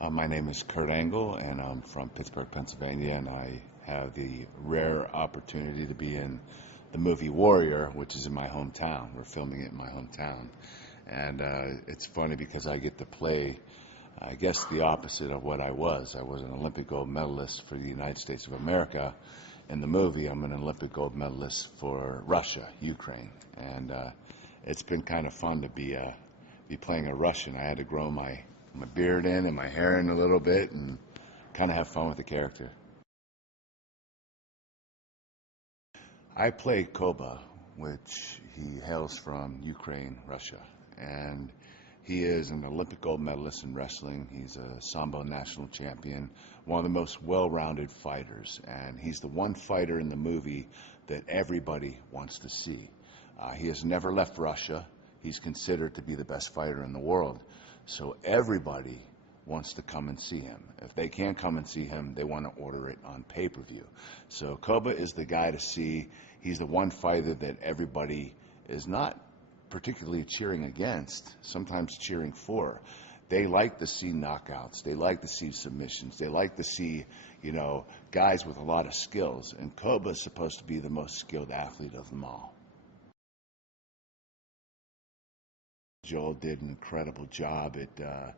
My name is Kurt Angle, and I'm from Pittsburgh, Pennsylvania, and I have the rare opportunity to be in the movie Warrior, which is in my hometown. We're filming it in my hometown. And it's funny because I get to play, I guess, the opposite of what I was. I was an Olympic gold medalist for the United States of America. In the movie, I'm an Olympic gold medalist for Russia, Ukraine. And it's been kind of fun to be playing a Russian. I had to grow my beard in and my hair in a little bit and kind of have fun with the character. I play Koba, which he hails from Ukraine, Russia, and he is an Olympic gold medalist in wrestling. He's a Sambo national champion, one of the most well-rounded fighters, and he's the one fighter in the movie that everybody wants to see. He has never left Russia. He's considered to be the best fighter in the world. So everybody wants to come and see him. If they can't come and see him, they want to order it on pay-per-view. So Koba is the guy to see. He's the one fighter that everybody is not particularly cheering against, sometimes cheering for. They like to see knockouts. They like to see submissions. They like to see, guys with a lot of skills. And Koba is supposed to be the most skilled athlete of them all. Joel did an incredible job at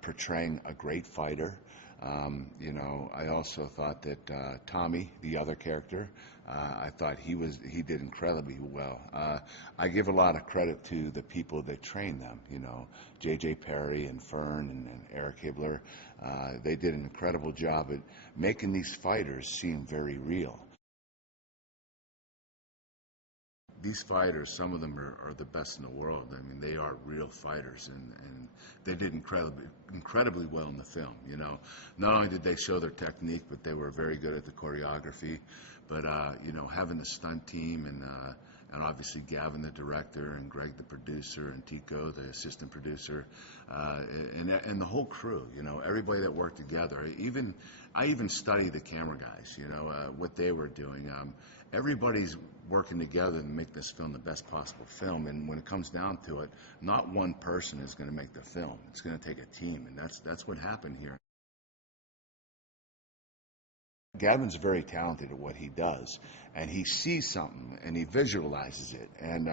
portraying a great fighter. I also thought that Tommy, the other character, I thought he did incredibly well. I give a lot of credit to the people that trained them. J.J. Perry and Fern and Eric Hibler. They did an incredible job at making these fighters seem very real. These fighters, some of them are the best in the world. I mean, they are real fighters, and they did incredibly well in the film. Not only did they show their technique, but they were very good at the choreography. But having the stunt team and obviously Gavin, the director, and Greg, the producer, and Tico, the assistant producer, and the whole crew. Everybody that worked together. I even studied the camera guys. What they were doing. Everybody's working together to make this film the best possible film, and when it comes down to it, not one person is going to make the film. It's going to take a team, and that's what happened here. Gavin's very talented at what he does, and he sees something and he visualizes it. And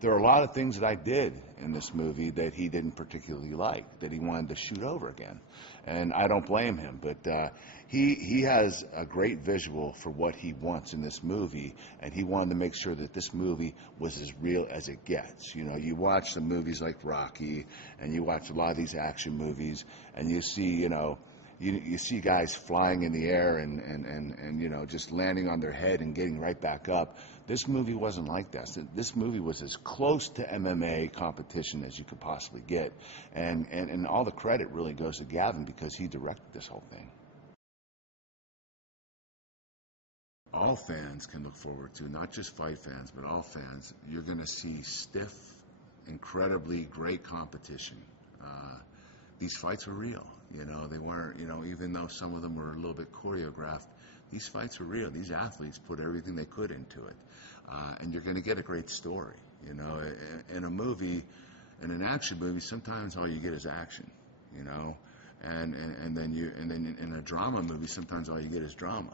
there are a lot of things that I did in this movie that he didn't particularly like, that he wanted to shoot over again. And I don't blame him, but he has a great visual for what he wants in this movie, and he wanted to make sure that this movie was as real as it gets. You watch some movies like Rocky, and you watch a lot of these action movies, and you see, you see guys flying in the air and just landing on their head and getting right back up. This movie wasn't like that. This movie was as close to MMA competition as you could possibly get. And all the credit really goes to Gavin because he directed this whole thing. All fans can look forward to, not just fight fans, but all fans, you're going to see stiff, incredibly great competition. These fights were real. They weren't, even though some of them were a little bit choreographed, these fights were real. These athletes put everything they could into it. And you're going to get a great story. In a movie, in an action movie, sometimes all you get is action, and then in a drama movie, sometimes all you get is drama,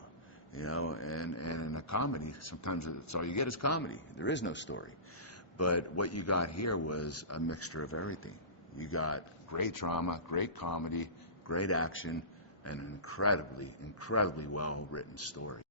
and in a comedy, sometimes it's all you get is comedy. There is no story. But what you got here was a mixture of everything. You got great drama, great comedy, great action, and an incredibly well-written story.